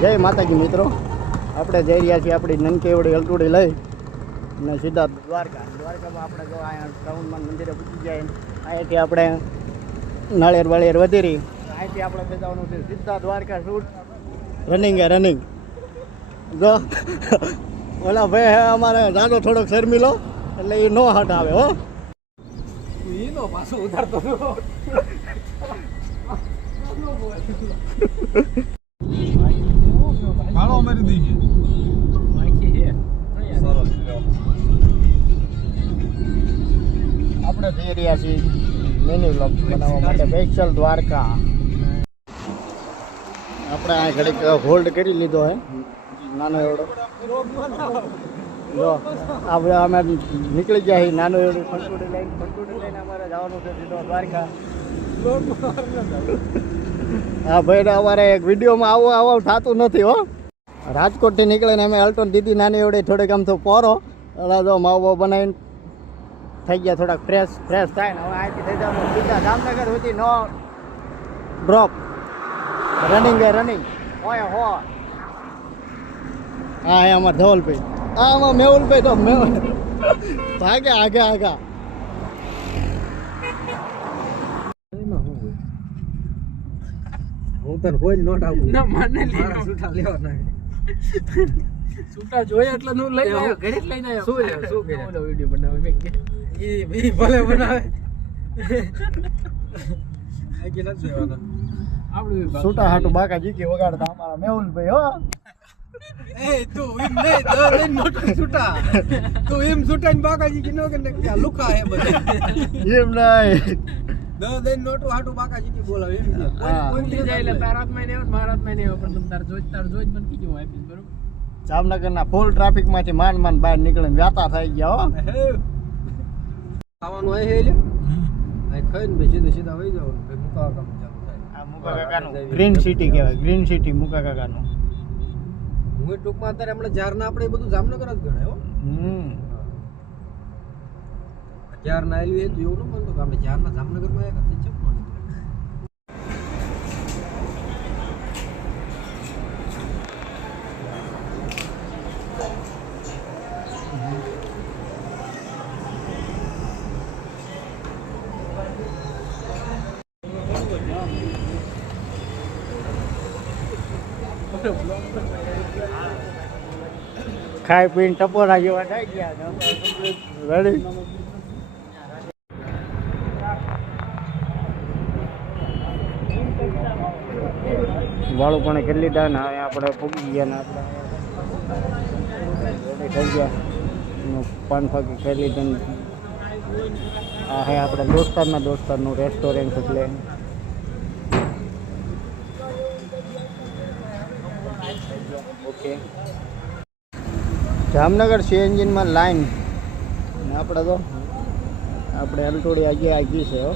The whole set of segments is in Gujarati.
જય માતાજી મિત્રો, આપણે જઈ રહ્યા છીએ આપણી નનકી એવડી અલટુડી લઈ અને સીધા દ્વારકામાં આપણે જો અહીંયા ટાઉનમાં મંદિરે પૂછી જાય અહીંયાથી આપણે નાળિયેર વાળિયેર વધી રહી અહીંથી આપણે જવાનું છે સીધા દ્વારકા શૂટ રનિંગ જો ઓલા ભાઈ અમારે જાડો થોડોક શર્મીલો એટલે એ નો હટ આવે હો એનો પાછો ઉતારતો હાલો મારી દઈએ આપણે જઈ રહ્યા છીએ મિની વ્લોગ બનાવવા માટે સ્પેશિયલ દ્વારકા. આપણે આ ઘડીક હોલ્ડ કરી લીધો હે નાનો એવડો જો આપણે અમે નીકળી ગયા છીએ નાનો એવડું ફંટુડી લઈને અમારે જવાનું છે સીધો દ્વારકા. હા ભાઈ અમારે એક વિડીયોમાં આવું થતું નથી હો. રાજકોટથી નીકળીને અમે અલ્ટોન દીધી નાની એવડી થોડીક આમ તો પોરો એટલે જો માવો બનાવીને થઈ ગયા થોડાક ફ્રેશ થાય ને હવે અહીંથી થઈ જવાનું સીધા જામનગર સુધી નો ડ્રોપ રનિંગ હોય હા એ અમારે ધવલભાઈ આમાં મેહુલભાઈ તો ભાગે આગા હું તને કોઈ નોટ આપું ના મને મારા છૂટા લેવા ના છૂટા જોયા એટલે હું લઈ આવ્યો ઘરે જ લઈને આવ્યો શું કર્યો વિડિયો બનાવે મે ઈ ભલે બનાવે આ કે નથી દેવાના આપણું છૂટા હાટુ બાકા જીકી વગાડતા અમારા મેહુલભાઈ હો. એ તું એમ નહીં દરેક નોટ છૂટા તું એમ છૂટાઈને બાકા જીકી નો કે લુકા હે બધે એમ નહીં 10 દિન નોટો હાટુ બાકા જીકી બોલાવે એમ કોઈ લઈ જાય એટલે તારાત માં નહીં મારાત માં નહીં પણ તમ તાર જોઈ મને કીધું આપીશ બરોબર. જામનગરના ફૂલ ટ્રાફિક માંથી માંડ બહાર નીકળીને વ્યાતા થઈ ગયા હો. ખાવાનું આય હે લે આ ખાઈને બેસી સીધા વઈ જવાનું ભાઈ મુકા કામ ચાલુ થાય. આ મુકા કાકાનું ગ્રીન સિટી કહેવાય, ગ્રીન સિટી મુકા કાકાનું. હું ટૂંકમાં અત્યારે હમણાં જારના આપણે બધું જામનગર જ ગણાય હો. જારના આવેલું એ તો એવું ન બનતું કે આપણે જારના જામનગરમાં આવ્યા કરતી છે ખાઈ પીને ટપોરા જેવા થઈ ગયા રેડી. વાળું પણ કેટલી લીધા ને હવે આપણે પૂગી ગયા ને આપણે રેડી થઈ ગયા પાન ફાકી ખાઈ લીધા ને આ હે આપણે દોસ્તારનું રેસ્ટોરન્ટ એટલે ઓકે. જામનગર સીએનજીમાં લાઈન ને આપણે અલટોડી આગી છે હો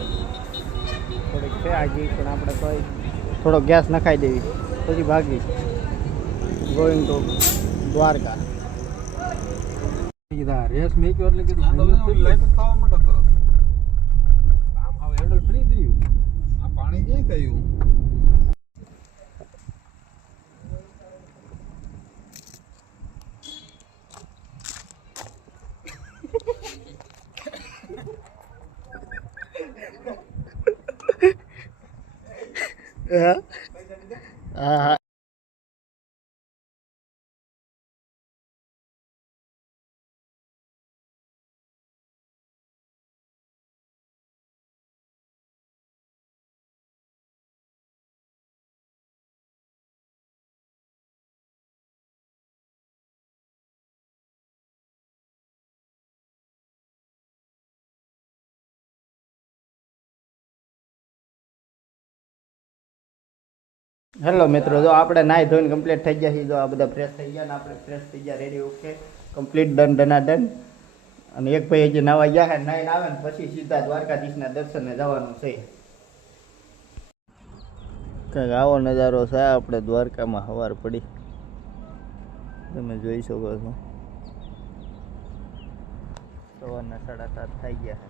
થોડીક છે આગી પણ આપણે કોઈ થોડો ગેસ નખાઈ દેવી પછી ભાગી ગોઈંગ ટુ દ્વારકા. રેસ મેક્યો એટલે કીધું લાઈટ ખાવા માટે તો આમ હવે હેન્ડલ ફ્રી થયું આ પાણી ક્યાં કયું હા હેલો મિત્રો, જો આપણે નાહી ધોઈને કમ્પ્લીટ થઈ ગયા છીએ. જો આ બધા ફ્રેશ થઈ ગયા ને આપણે ફ્રેશ થઈ ગયા, રેડી ઓકે કમ્પ્લીટ ડન. અને એક ભાઈ હજી નાવા ગયા છે, નાઈને આવે ને પછી સીધા દ્વારકાધીશના દર્શને જવાનું છે. કંઈક આવો નજારો છે આપણે દ્વારકામાં સવાર પડી તમે જોઈ શકો છો. સવારના 7:30 થઈ ગયા.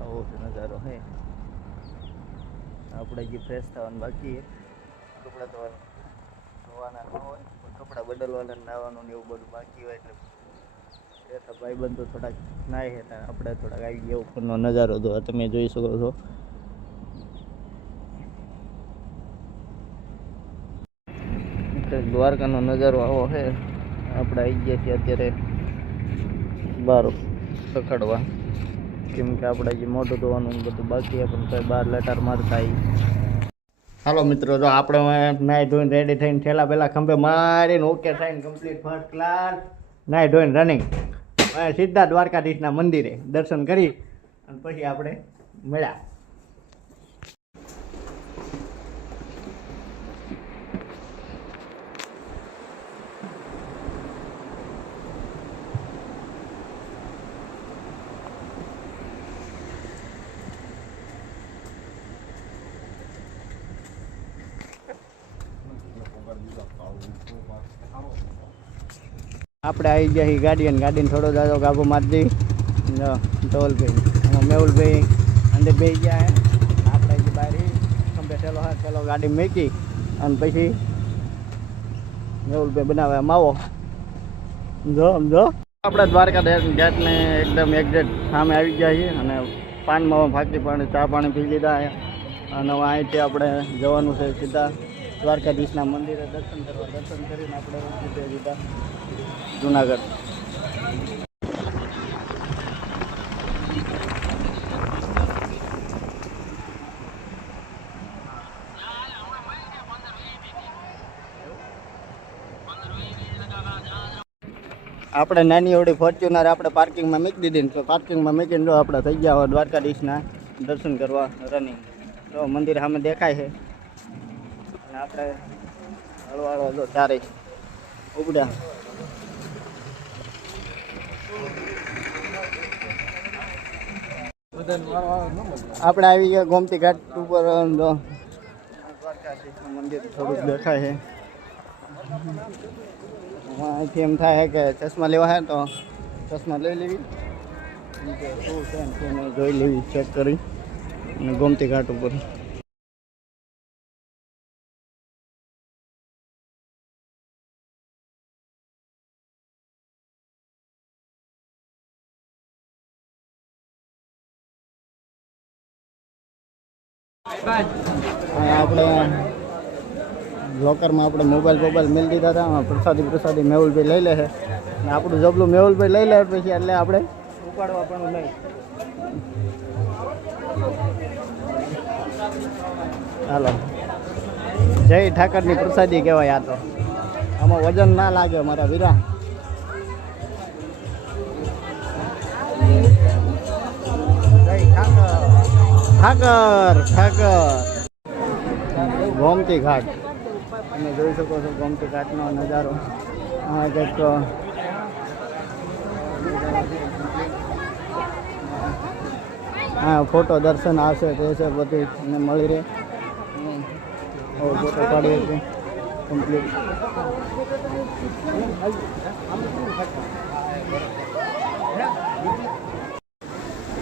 આવો નજારો છે. આપણે જે ફ્રેશ થવાનું બાકી કપડાં ધોવાનું ધોવાના ન હોય કપડાં બદલવાના નાવાનું ને એવું બધું બાકી હોય એટલે બેઠા ભાઈબંધો થોડાક નાય છે ને આપણે થોડાક આવી ગયા ઉપરનો નજારો તો તમે જોઈ શકો છો. દ્વારકાનો નજારો આવો છે. આપણે આવી ગયા છીએ અત્યારે બહાર રખડવા, કેમ કે આપણે જે મોઢું ધોવાનું બધું બાકી છે પણ કોઈ બહાર લેટાર મારતા આવી. હાલો મિત્રો, જો આપણે નાહી ધોઈને રેડી થઈને ઠેલા પહેલા ખંભે મારીને ઓકે થઈને કમ્પ્લીટ ફર્સ્ટ ક્લાસ નાહી ધોઈને રનિંગ સીધા દ્વારકાધીશના મંદિરે દર્શન કરી અને પછી આપણે મળ્યા. આપણે આવી ગયા છીએ ગાડીને થોડો જાજો ગાભો મારી દઈ ધવલભાઈ આમાં મેહુલભાઈ અંદર બેસી ગયા હે. આપણે જે બહાર ખંભે ઠેલો ગાડી મૂકી અને પછી મેહુલભાઈ બનાવે માવો. સમજો આપણે દ્વારકા ગેટને એકદમ એક્ઝેક્ટ સામે આવી ગયા છીએ અને પાનમાં ફાકી પાણી ચા પાણી પી લીધા છે અને હવે અહીંથી આપણે જવાનું છે સીધા દ્વારકાધીશના મંદિરે દર્શન કરવા. દર્શન કરીને આપણે સીધા જુનાગઢ. આપણે નાની એવડી ફોર્ચ્યુનર આપણે પાર્કિંગમાં મૂકી દીધી ને પાર્કિંગમાં મૂકીને જો આપણે થઈ ગયા હોય દ્વારકાધીશના દર્શન કરવા રનિંગ. તો મંદિર સામે દેખાય છે અને આપણે હળવાળો જો ચારે ઉપડ્યા. આપણે આવી ગયા ગોમતી ઘાટ ઉપર. દ્વારકાધીશનું મંદિર થોડુંક દેખાય છે. અહીંથી એમ થાય કે ચશ્મા લેવા છે તો ચશ્મા લઈ લેવી, શું છે શું નહીં જોઈ લેવી ચેક કરી. અને ગોમતી ઘાટ ઉપર આપણે લોકરમાં આપણે મોબાઈલ મેળ દીધા હતા. પ્રસાદી મેહુલભાઈ લઈ લે છે અને આપણું જબલું મેહુલભાઈ લઈ લે પછી એટલે આપણે ઉપાડવા પણ નહીં. હાલો, જય ઠાકરની પ્રસાદી કહેવાય. આ તો આમાં વજન ના લાગે મારા વીરા. જય ઠાકર ગોમતી ઘાટ તમે જોઈ શકો છો. ગોમતી ઘાટનો નજારો આ કંઈક હા ફોટો દર્શન આવશે તે છે બધું મને મળી રહે. ફોટો પાડીએ છીએ કમ્પ્લીટ.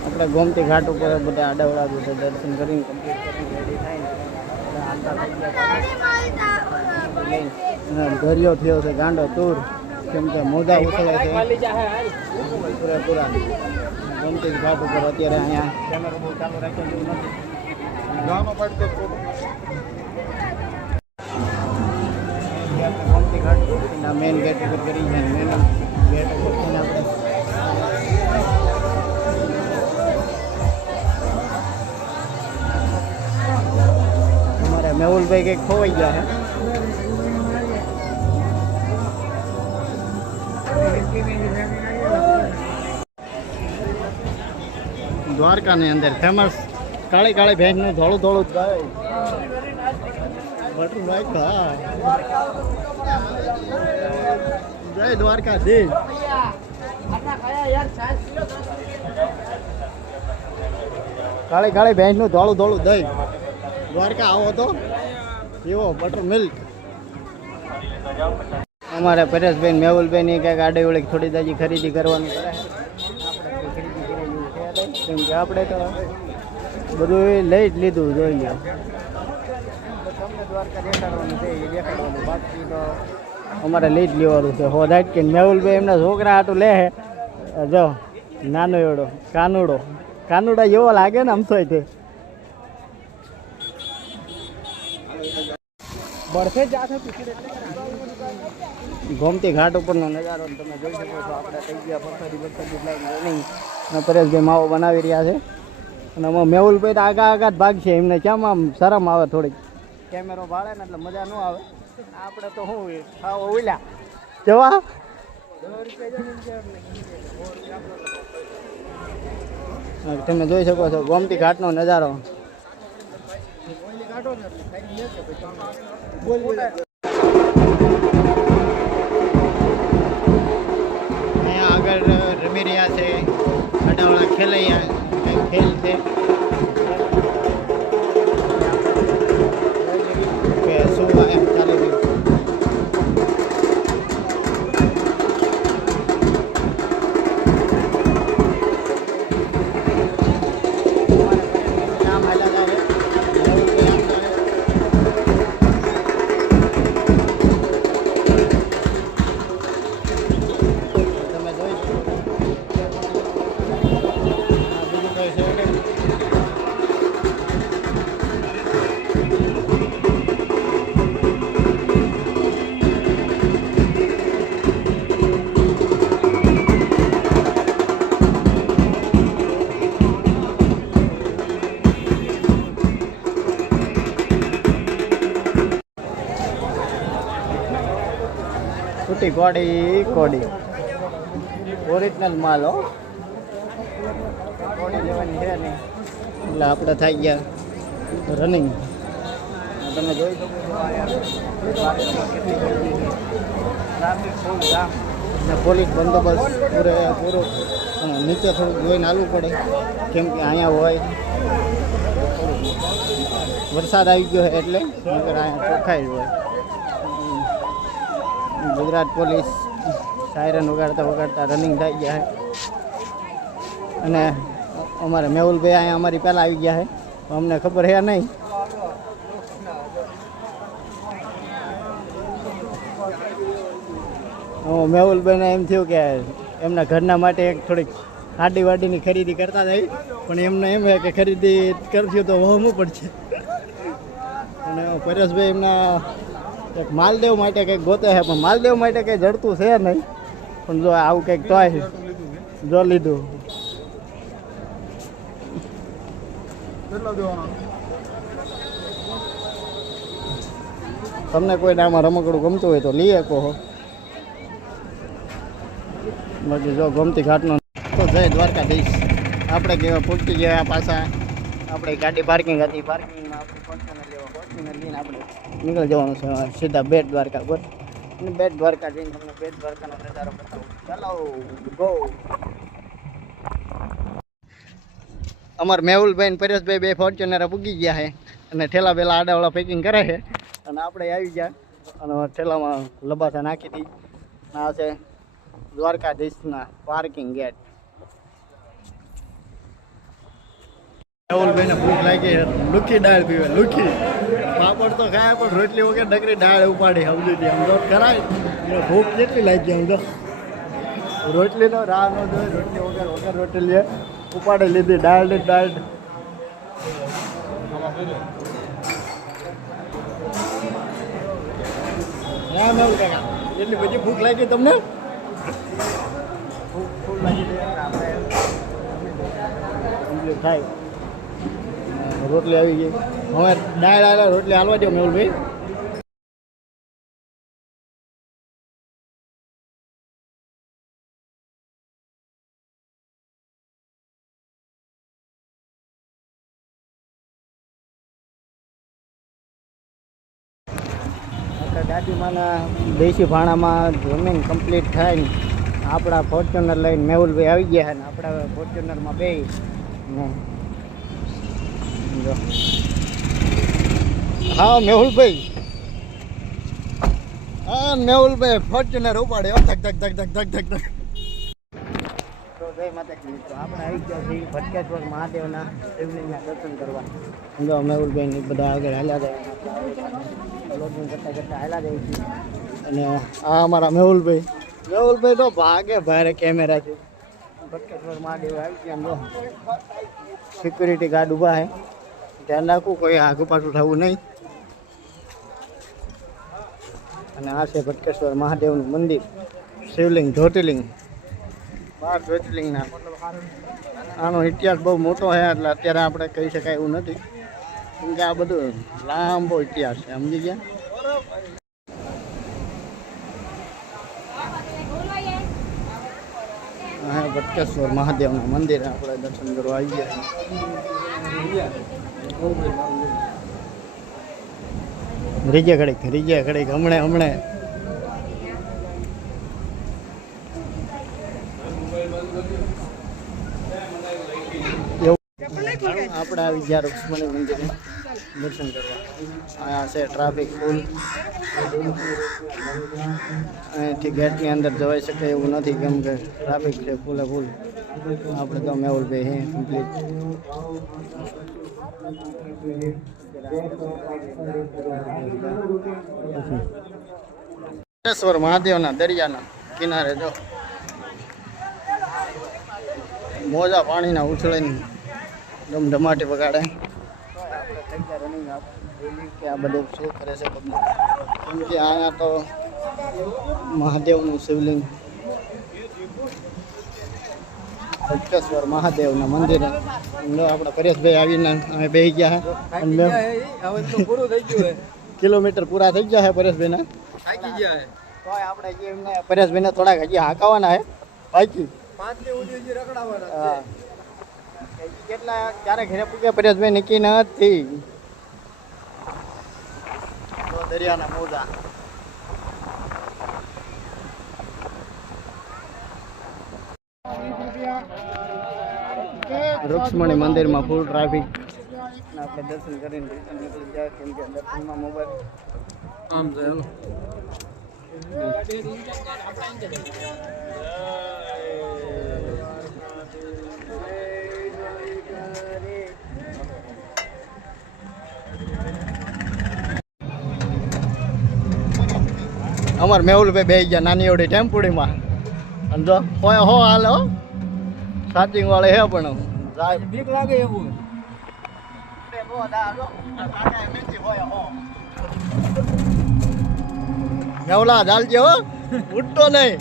આપણે ગોમતી ઘાટ ઉપર બધા આડાવડા બધા દર્શન કરીને કમ્પ્લીટ કરીને રેડી થાય દરિયો થયો છે ગાંડો તૂર, કેમ કે મોજા ઉછળે છે પૂરેપૂરા. ગોમતી ઘાટ ઉપર અત્યારે અહીંયા કેમેરો બહુ ચાલુ રાખ્યો નથી. ગોમતી ઘાટ મેઇન ગેટ ઉપર કરી છે. મેઇન ગેટ ઉપર આપણે અમારે મેહુલભાઈ કંઈક ખોવાઈ ગયા છે. દ્વારકાની અંદર ફેમસ કાળી કાળી ભેંસનું ધોળું ધોળું દહીં બટર નાખ. જય દ્વારકાધીશ. કાળી કાળી ભેંસનું ધોળું ધોળું દહીં. દ્વારકા આવો તો એવો બટર મિલ્ક. અમારે પરેશભાઈ મેહુલભાઈ ની કંઈક આડેવળી થોડી દાજી ખરીદી કરવાની કરે. કેમ કે આપણે તો બધું લઈ જ લીધું જોઈએ. તમને દ્વારકા દેખાડવાનું છે એ દેખાડવાનું, બાકી તો અમારે લઈ જ લેવાનું છે. હો રાઈટ કે મેહુલભાઈ એમના છોકરા હાટું લે જો નાનો એવડો કાનુડા જેવો લાગે ને આમ તો તે બળશે જ ગોમતી ઘાટ ઉપરનો નજારો તમે જોઈ શકો છો. આપણે થઈ ગયા પથ્થરી લાઈન નહીં અને પરેશભાઈ માવો બનાવી રહ્યા છે અને આમાં મેહુલભાઈ તો આગા ભાગ છે. એમને કેમ આમ શરમ આવે થોડીક, કેમેરો ભાળે ને એટલે મજા ન આવે. આપણે તો શું ખાવ ઓઈલા જવા તમે જોઈ શકો છો ગોમતી ઘાટનો નજારો. અહીંયા આગળ રમી રહ્યા છે આડાવાળા ખેલૈયા ખેલ છે. શું એમ ચાલી રહ્યું છૂટી કોડી ઓરિજિનલ માલ હો, કોડી લેવાની છે નહીં એટલે આપણે થઈ ગયા રનિંગ. તમે જોઈ શકો છો પોલીસ બંદોબસ્ત પૂરો નીચે થોડુંક જોઈને હાલવું પડે કેમ કે અહીંયા હોય વરસાદ આવી ગયો છે એટલે નકર અહીંયા ચોખ્ખાઈ હોય. ગુજરાત પોલીસ સાયરન વગાડતા રનિંગ થઈ ગયા છે અને અમારે મેહુલભાઈ અહીંયા અમારી પહેલાં આવી ગયા છે, અમને ખબર છે નહીં. મેહુલભાઈને એમ થયું કે એમના ઘરના માટે એક થોડીક હાડી વાડીની ખરીદી કરતા જાય, પણ એમને એમ છે કે ખરીદી કરશું તો વહમું પડશે. અને પરેશભાઈ એમના એક માલદેવ માટે કંઈક ગોતે છે, પણ માલદેવ માટે કંઈ જડતું છે નહીં. પણ જો આવું કંઈક તોય જો લીધું. તમને કોઈને આમાં રમકડું ગમતું હોય તો લઈ શકો હો. બાકી જો ગોમતી ઘાટનો તો જય દ્વારકાધીશ. આપણે કેવા પહોંચી ગયા પાછા. આપણે ગાડી પાર્કિંગ હતી, પાર્કિંગમાં આપણે ફોર્ચ્યુનર લઈને આપણે નીકળી જવાનું છે સીધા બેટ દ્વારકા પર. અને બેટ દ્વારકા જઈને તમને બેટ દ્વારકાનો નજારો બતાવું. ચાલો ગો. અમારા મેહુલભાઈ ને પરેશભાઈ બે ફોર્ચ્યુનર પૂગી ગયા છે અને ઠેલા બેલા આડાવાળા પેકિંગ કરે છે અને આપણે આવી ગયા અને ઠેલામાં લબાસા નાખી હતી. આ છે દ્વારકાધીશના પાર્કિંગ ગેટ. મેહુલભાઈને ભૂખ લાગી છે, લુખી દાળ પીવે. લુખી પાપડ તો ખાય પણ રોટલી વગર ડગરી દાળ ઉપાડી સમજી દે. આમ તો કરાય ભૂખ કેટલી લાગી. આમ તો રોટલીનો રાહ ન જોઈએ, રોટલી વગર રોટલી ઉપાડી લીધી. દાળ હા મેહુલ કાકા એટલી બધી ભૂખ લાગી તમને? ભૂખ લાગી આપણે થાય. રોટલી આવી ગઈ, હવે દાળ આવેલા રોટલી હાલવા દો મેહુલભાઈ. દાદીમાના દેશી ભાણામાં જમીન કમ્પ્લીટ થાય આપણા ફોર્ચ્યુનર લઈને મેહુલભાઈ આવી ગયા ને આપણા ફોર્ચ્યુનરમાં બે હા મેહુલભાઈ ફોર્ચ્યુનર ઉપાડે ધક ધક ધક ધક ધક ધક ધક. તો જય માતાજી મિત્રો, આપણે આવી ગયા છીએ ભટકેશ્વર મહાદેવના શિવલિંગના દર્શન કરવા. સમજો મેહુલભાઈ ને બધા આગળ હાલ્યા જાય, લોગિંગ કરતા કરતા હાલ્યા જાય છે. અને આ અમારા મેહુલભાઈ તો ભાગે ભારે કેમેરા છે. ભટકેશ્વર મહાદેવ આવી ગયા. સિક્યુરિટી ગાર્ડ ઊભા છે, ધ્યાન રાખવું કોઈ આગુ પાછું થવું નહીં. અને આ છે ભટકેશ્વર મહાદેવનું મંદિર, શિવલિંગ, જ્યોતિર્લિંગ, 12 જ્યોતિર્લિંગના. આનો ઇતિહાસ બહુ મોટો છે, એટલે અત્યારે આપણે કહી શકાય એવું નથી, કેમ કે આ બધું લાંબો ઇતિહાસ છે. સમજી ગયા? હા, ભટકેશ્વર મહાદેવનું મંદિર આપણે દર્શન કરવા આવી ગયા. રીજે ઘડીક હમણે આપણે આવી ગયા રૂક્ષ્મણી મંદિરે દર્શન કરવા. આ છે ટ્રાફિક ફૂલ, અહીંથી ગેટની અંદર જવાઈ શકે એવું નથી, કેમ કે ટ્રાફિક છે ફૂલે ફૂલ. આપણે તો મેહુલભાઈ હે કમ્પ્લીટ. ભટકેશ્વર મહાદેવના દરિયાના કિનારે જો મોજા પાણીના ઉછળીને ધમધમાટી વગાડે. કે આ બધું શું કરે છે પબ્લિક, કેમ કે અહીંયા તો મહાદેવનું શિવલિંગ, ભટકેશ્વર મહાદેવના મંદિરે આપણા પરેશભાઈ આવીને અમે બેસી ગયા છે. કિલોમીટર પૂરા થઈ ગયા છે પરેશભાઈના. તો આપણે જે એમને પરેશભાઈને થોડાક હજી હાંકાવાના છે બાકી. કેટલા ક્યારે ઘરે પૂગ્યા પરેશભાઈ નક્કી નથી. દરિયાના મોજા રૂક્ષ્મણી મંદિરમાં ફૂલ ટ્રાફિક. આપણે દર્શન કરીને રિટર્ન નીકળી જાય, કેમ કે દર્શનમાં મોબાઈલ આમ જાય. અમાર મેહુલભાઈ બે ગયા નાની એવડી ટેમ્પુડીમાં. અને જો હોય હો હાલે હો, ચાર્જિંગ વાળે હે, પણ બીક લાગે એવું. મેહુલા ચાલજે હો, ઉઠતો નહીં.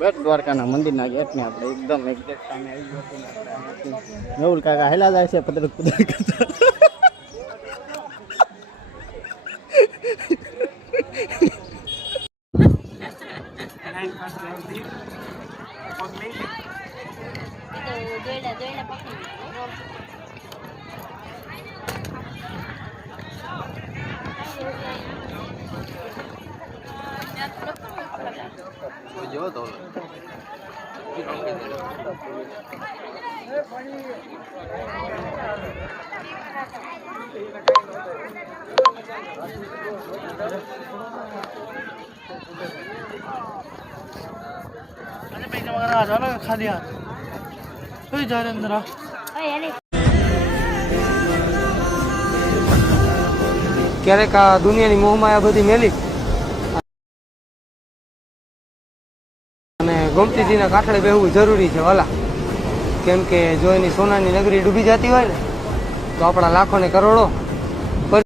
બેટ દ્વારકાના મંદિરના ગેટને આપણે એકદમ એક્ઝેક્ટ સામે આવી ગયો. મેહુલ કાકા હેલા જાય છે પતર કુદર કરતા. જો તો ખાલી હાથ જાય અંદર. ક્યારેક આ દુનિયાની મોહમાયા બધી મેલી અને ગોમતીજીના કાંઠળે બેહવું જરૂરી છે વાલા. કેમ કે જો એની સોનાની નગરી ડૂબી જતી હોય ને તો આપણા લાખો ને કરોડો